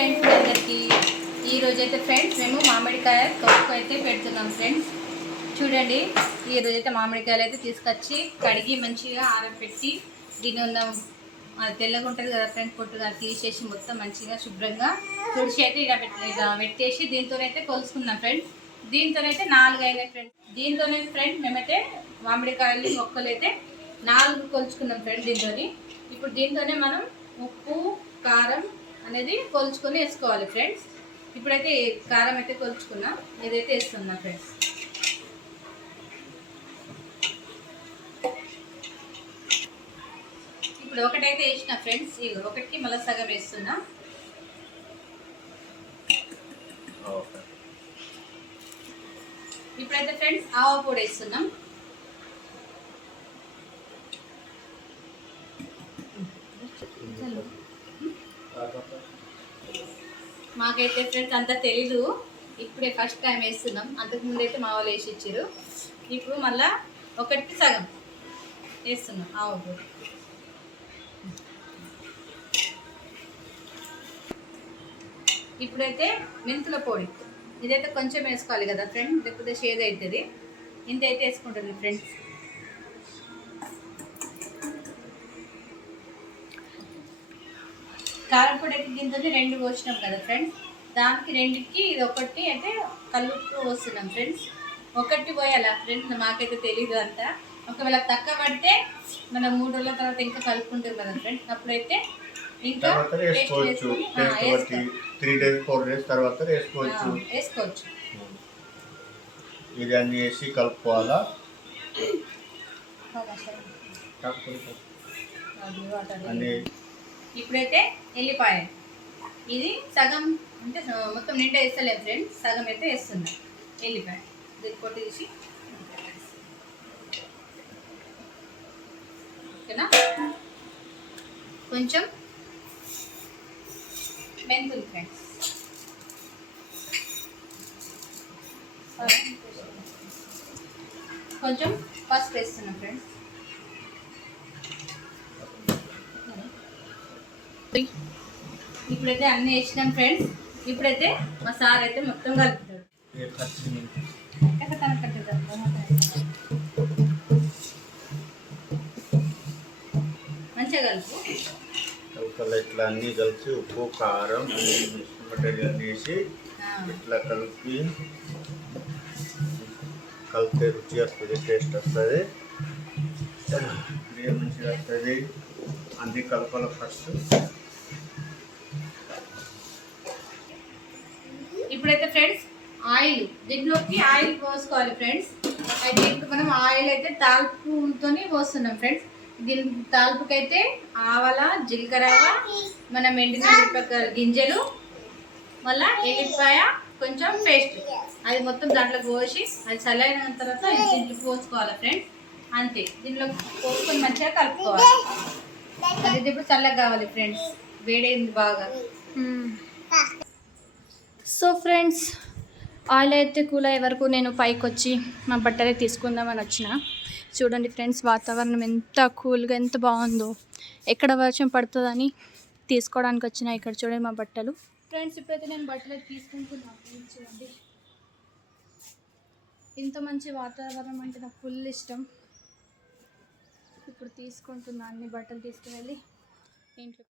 Friends అందరికీ ఈరోజైతే friends మేము మామిడికాయ తొక్కు అయితే పెడుతున్నాం ఫ్రెండ్స్. చూడండి, ఈరోజైతే మామిడికాయలు అయితే తీసుకొచ్చి కడిగి మంచిగా ఆరబెట్టి దీని ఉన్న తెల్లగా ఉంటుంది కదా ఫ్రెండ్స్, పొట్టుగా తీసేసి మొత్తం మంచిగా శుభ్రంగా తుడిచి అయితే ఇలా పెట్టేసి దీంతోనైతే కొలుసుకున్నాం ఫ్రెండ్స్. దీంతోనైతే 4 అయినాయి ఫ్రెండ్స్. దీంతోనే ఫ్రెండ్స్ మేమైతే మామిడికాయలు మొక్కలు అయితే 4 కొలుచుకున్నాం ఫ్రెండ్స్ దీంతో. ఇప్పుడు దీంతోనే మనం ఉప్పు కారం అనేది కొలుచుకొని వేసుకోవాలి ఫ్రెండ్స్. ఇప్పుడైతే కారం అయితే కొలుచుకున్నా, ఇదైతే వేస్తున్నా ఫ్రెండ్స్. ఇప్పుడు ఒకటైతే వేసిన ఫ్రెండ్స్, ఇది ఒకటికి మళ్ళీ సగం వేస్తున్నా. ఇప్పుడైతే ఫ్రెండ్స్ ఆవ పొడి వేస్తున్నాం. మాకైతే ఫ్రెండ్స్ అంతా తెలీదు, ఇప్పుడే ఫస్ట్ టైం వేస్తున్నాం. అంతకుముందు అయితే మా వాళ్ళు వేసి ఇచ్చారు. ఇప్పుడు మళ్ళా ఒకటి సగం వేస్తున్నాం ఆవు పొడి. ఇప్పుడైతే మెంతుల పొడి, ఇదైతే కొంచెం వేసుకోవాలి కదా ఫ్రెండ్స్, లేకపోతే షేడ్ అవుతుంది. ఇంత అయితే వేసుకుంటుంది ఫ్రెండ్స్. కారం పొడి అయితే దీంతో 2 పోసినాం కదా ఫ్రెండ్స్, దానికి 2కి ఇది ఒకటి అయితే కలుపు పోస్తున్నాం ఫ్రెండ్స్. ఒకటి పోయాలా ఫ్రెండ్స్, మాకైతే తెలీదు అంతా. ఒకవేళ తక్కువ పడితే మనం 3 రోజుల తర్వాత ఇంకా కలుపుకుంటాం కదా ఫ్రెండ్స్, అప్పుడైతే ఇంకా వేసుకోవచ్చు. 3 days 4 days తర్వాత వేసుకోవచ్చు. ఇది అన్ని వేసి కలుపుకోవాలా. ఇప్పుడైతే ఎల్లిపాయ, ఇది సగం అంటే మొత్తం నిండా వేస్తలేదు ఫ్రెండ్స్, సగం అయితే వేస్తున్నా ఎల్లిపాయ. ఇది పొట్టి తీసి ఓకేనా. కొంచెం మెంతులు ఫ్రెండ్స్, కొంచెం పసుపు వేస్తున్నాం ఫ్రెండ్స్. ఇప్పుడైతే అన్నీ వేసినాం ఫ్రెండ్స్. ఇప్పుడైతే మా సార్ అయితే మొత్తం కలుపుతాడు. మంచిగా కలుపు. ఇట్లా అన్నీ కలిసి ఉప్పు కారం మటన్ వేసి ఇట్లా కలిపితే రుచి వస్తుంది, టేస్ట్ వస్తుంది, మంచిగా వస్తుంది. అన్నీ కలపాలి ఫస్ట్. ఇప్పుడైతే ఫ్రెండ్స్ ఆయిల్, దీంట్లోకి ఆయిల్ పోసుకోవాలి ఫ్రెండ్స్. అయితే ఇప్పుడు మనం ఆయిల్ అయితే తాల్పుతోని పోస్తున్నాం ఫ్రెండ్స్. దీని తాల్పుకైతే ఆవాల, జీలకర్ర, మనం ఎండిన మిరపకాయ గింజలు, మళ్ళీ ఎల్లిపాయ కొంచెం పేస్ట్, అది మొత్తం దాంట్లో పోసి అది చల్లైన తర్వాత దీంట్లో పోసుకోవాలి ఫ్రెండ్స్. అంతే, దీంట్లో పోసుకొని మంచిగా కలుపుకోవాలి. అది ఇప్పుడు చల్లగా కావాలి ఫ్రెండ్స్, వేడైంది బాగా. సో ఫ్రెండ్స్, ఆయిల్ అయితే కూల్ అయ్యే వరకు నేను పైకి వచ్చి మా బట్టలే తీసుకుందామని వచ్చిన. చూడండి ఫ్రెండ్స్, వాతావరణం ఎంత కూల్గా ఎంత బాగుందో. ఎక్కడ వర్షం పడుతుందని తీసుకోవడానికి వచ్చిన. ఇక్కడ చూడండి మా బట్టలు ఫ్రెండ్స్. ఇప్పుడైతే నేను బట్టలు తీసుకుంటున్నాను. చూడండి, ఇంత మంచి వాతావరణం అంటే నాకు ఫుల్ ఇష్టం. ఇప్పుడు తీసుకుంటున్నా అన్ని బట్టలు తీసుకువెళ్ళి ఇంట్లో.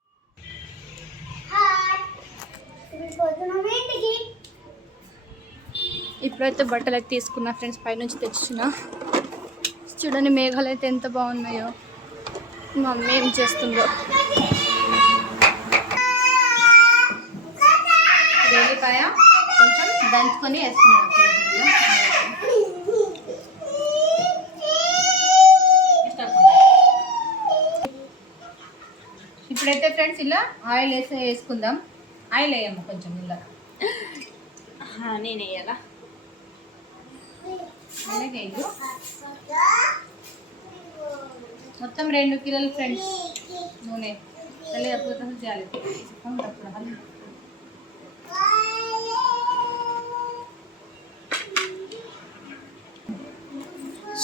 ఇప్పుడైతే బట్టలు అయితే తీసుకున్నా ఫ్రెండ్స్, పైనుంచి తెచ్చిన. చూడండి మేఘాలు అయితే ఎంత బాగున్నాయో. మా మమ్మీ ఏం చేస్తుందో. ఎల్లిపాయ కొంచెం దంచుకొని వేస్తున్నాను. ఇప్పుడైతే ఫ్రెండ్స్ ఇలా ఆయిల్ వేసుకుందాం. ఆయిల్ వేయమ్మా కొంచెం ఇలా. నేను వేయాలా? మొత్తం 2 కిలోలు ఫ్రెండ్స్ నూనె. చేయాలి.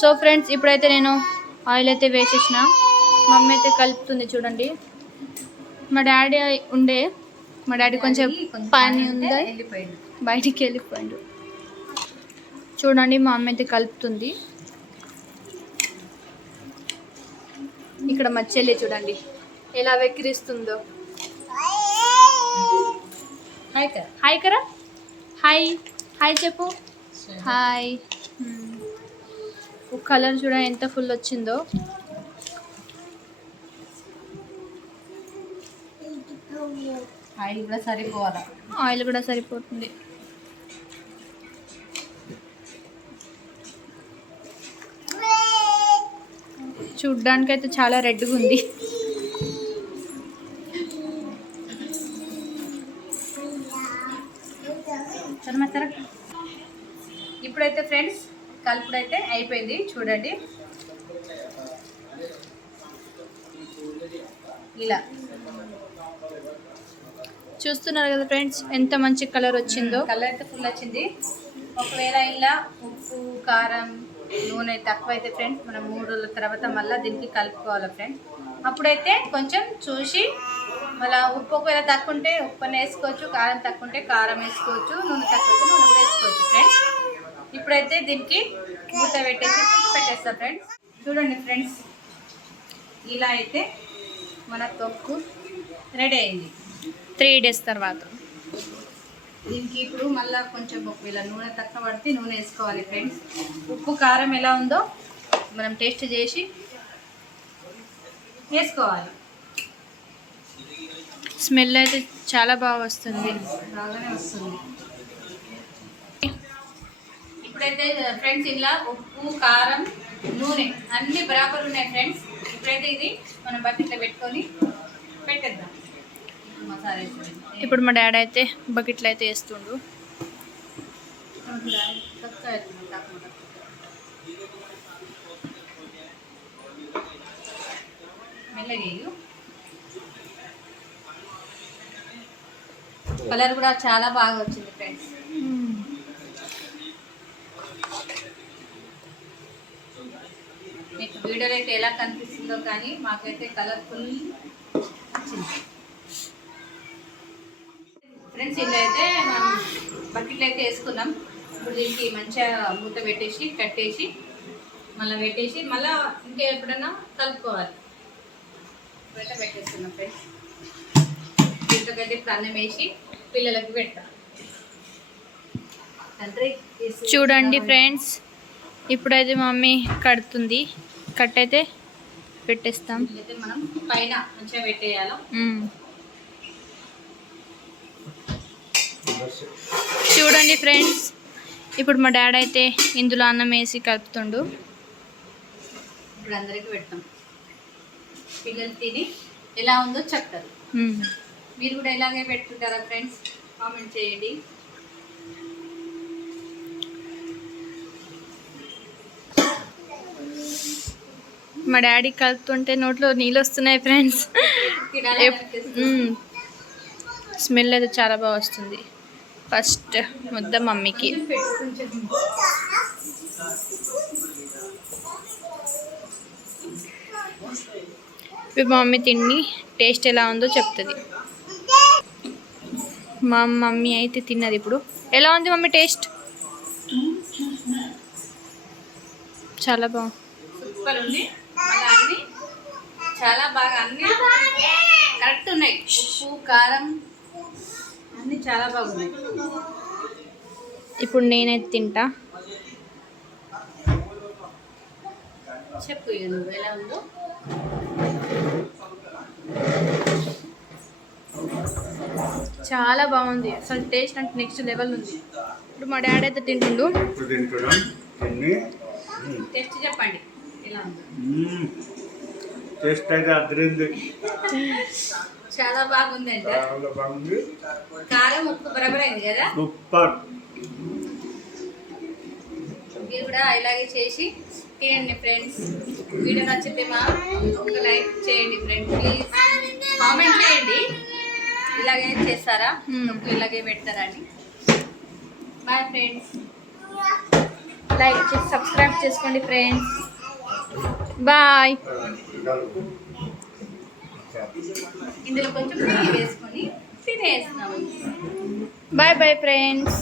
సో ఫ్రెండ్స్, ఇప్పుడైతే నేను ఆయిల్ అయితే వేసేసిన. మమ్మీ అయితే కలుపుతుంది చూడండి. మా డాడీ ఉండే మా డాడీ కొంచెం కొంచెం పని ఉంటే ఉందా వెళ్ళిపోయింది. బయటికి వెళ్ళిపోయాడు. చూడండి మా అమ్మ అయితే కలుపుతుంది. ఇక్కడ మా చెల్లి చూడండి ఎలా వెక్కిరిస్తుందో. హాయ్ కదా. హాయ్ కరా, హాయ్ హాయ్ చెప్పు. హాయ్. కలర్ చూడండి ఎంత ఫుల్ వచ్చిందో. ఆయిల్ కూడా సరిపోవాలా. ఆయిల్ కూడా సరిపోతుంది. చూడ్డానికి అయితే చాలా రెడ్గా ఉంది. ఇప్పుడైతే ఫ్రెండ్స్ కలుపుడైతే అయిపోయింది చూడండి. ఇలా చూస్తున్నారు కదా ఫ్రెండ్స్ ఎంత మంచి కలర్ వచ్చిందో. కలర్ అయితే ఫుల్ వచ్చింది. ఒకవేళ ఇలా ఉప్పు కారం నూనె తక్కువ అయితే ఫ్రెండ్స్ మనం 3 రోజుల తర్వాత మళ్ళీ దీనికి కలుపుకోవాలి ఫ్రెండ్స్. అప్పుడైతే కొంచెం చూసి మళ్ళీ ఉప్పు ఒకవేళ తక్కువ ఉంటే ఉప్పుని వేసుకోవచ్చు, కారం తక్కువ ఉంటే కారం వేసుకోవచ్చు, నూనె తక్కువ అయితే నూనె కూడా వేసుకోవచ్చు ఫ్రెండ్స్. ఇప్పుడైతే దీనికి మూత పెట్టేసి పెట్టేస్తాం ఫ్రెండ్స్. చూడండి ఫ్రెండ్స్ ఇలా అయితే మన తొక్కు రెడీ అయింది. 3 days తర్వాత దీనికి ఇప్పుడు మళ్ళీ కొంచెం ఒకవేళ నూనె తక్కువ పడితే నూనె వేసుకోవాలి ఫ్రెండ్స్. ఉప్పు కారం ఎలా ఉందో మనం టేస్ట్ చేసి వేసుకోవాలి. స్మెల్ అయితే చాలా బాగా వస్తుంది. బాగానే వస్తుంది. ఇప్పుడైతే ఫ్రెండ్స్ ఇలా ఉప్పు కారం నూనె అన్నీ బరాబర్ ఉన్నాయి ఫ్రెండ్స్. ఇప్పుడైతే ఇది మనం బకెట్లో పెట్టుకొని పెట్టేద్దాం. మసాలా వేసుకొని ఇప్పుడు మా డాడీ అయితే బకెట్లో అయితే వేస్తుండు. మెల్లగేయు. కలర్ కూడా చాలా బాగా వచ్చింది ఫ్రెండ్స్. మీకు వీడియోలో అయితే ఎలా కనిపిస్తుందో కానీ మాకైతే కలర్ఫుల్ వచ్చింది ఫ్రెండ్స్. ఇలా అయితే మనం బకెట్లో అయితే వేసుకున్నాం. ఇప్పుడు దీనికి మంచిగా మూత పెట్టేసి కట్టేసి మళ్ళీ పెట్టేసి మళ్ళీ ఇంకా ఎప్పుడైనా కలుపుకోవాలి. ఇప్పుడైతే పెట్టేస్తున్నాం ఫ్రెండ్స్. దీంట్లోకైతే ఇప్పుడు అన్నం వేసి పిల్లలకు పెడతాం. చూడండి ఫ్రెండ్స్ ఇప్పుడైతే మమ్మీ కడుతుంది. కట్టయితే పెట్టేస్తాం. అయితే మనం పైన మంచిగా పెట్టేయాలి. చూడండి ఫ్రెండ్స్ ఇప్పుడు మా డాడీ అయితే ఇందులో అన్నం వేసి కలుపుతుండు. ఇప్పుడు అందరికీ పెడతాం. పిల్లలు తిని ఎలా ఉందో చెప్తారు. మీరు కూడా ఇలాగే పెట్టుకుంటారా ఫ్రెండ్స్? కామెంట్ చేయండి. మా డాడీ కలుపుతుంటే నోట్లో నీళ్ళు వస్తున్నాయి ఫ్రెండ్స్. స్మెల్ అయితే చాలా బాగా వస్తుంది. ఫస్ట్ ముద్ద మమ్మీకి. ఇప్పుడు మమ్మీ తిని టేస్ట్ ఎలా ఉందో చెప్తుంది. మా మమ్మీ అయితే తిన్నది. ఇప్పుడు ఎలా ఉంది మమ్మీ టేస్ట్? చాలా బాగుంది. సూపర్ ఉంది. మళ్ళీ అన్నీ చాలా బాగా అన్నీ కరెక్ట్ ఉన్నాయి. ఉప్పు కారం అన్నీ చాలా బాగున్నాయి. ఇప్పుడు నేనైతే తింటా. చెప్పు నువ్వు ఎలా ఉందో. చాలా బాగుంది అసలు. టేస్ట్ అంటే నెక్స్ట్ లెవెల్ ఉంది. ఇప్పుడు మా డాడీ అయితే తింటుండు. టేస్ట్ చెప్పండి ఎలా ఉందో. టేస్ట్ అయితే అదిరింది. చాలా బాగుందండి. చాలా బాగుంది. కారం ఉప్పు బరాబర్ అయింది కదా. సూపర్. మీరు కూడా ఇలాగే చేసి తినండి ఫ్రెండ్స్. వీడియో నచ్చితే ఒక లైక్ చేయండి ఫ్రెండ్స్. ప్లీజ్ కామెంట్ చేయండి. ఇలాగే చేస్తారా, ఇలాగే పెడతారా అని. Bye friends. లైక్ చేసి సబ్స్క్రైబ్ చేసుకోండి ఫ్రెండ్స్. బాయ్. ఇందులో కొంచెం నెయ్యి వేసుకొని తినేస్తున్నాం. Bye bye friends.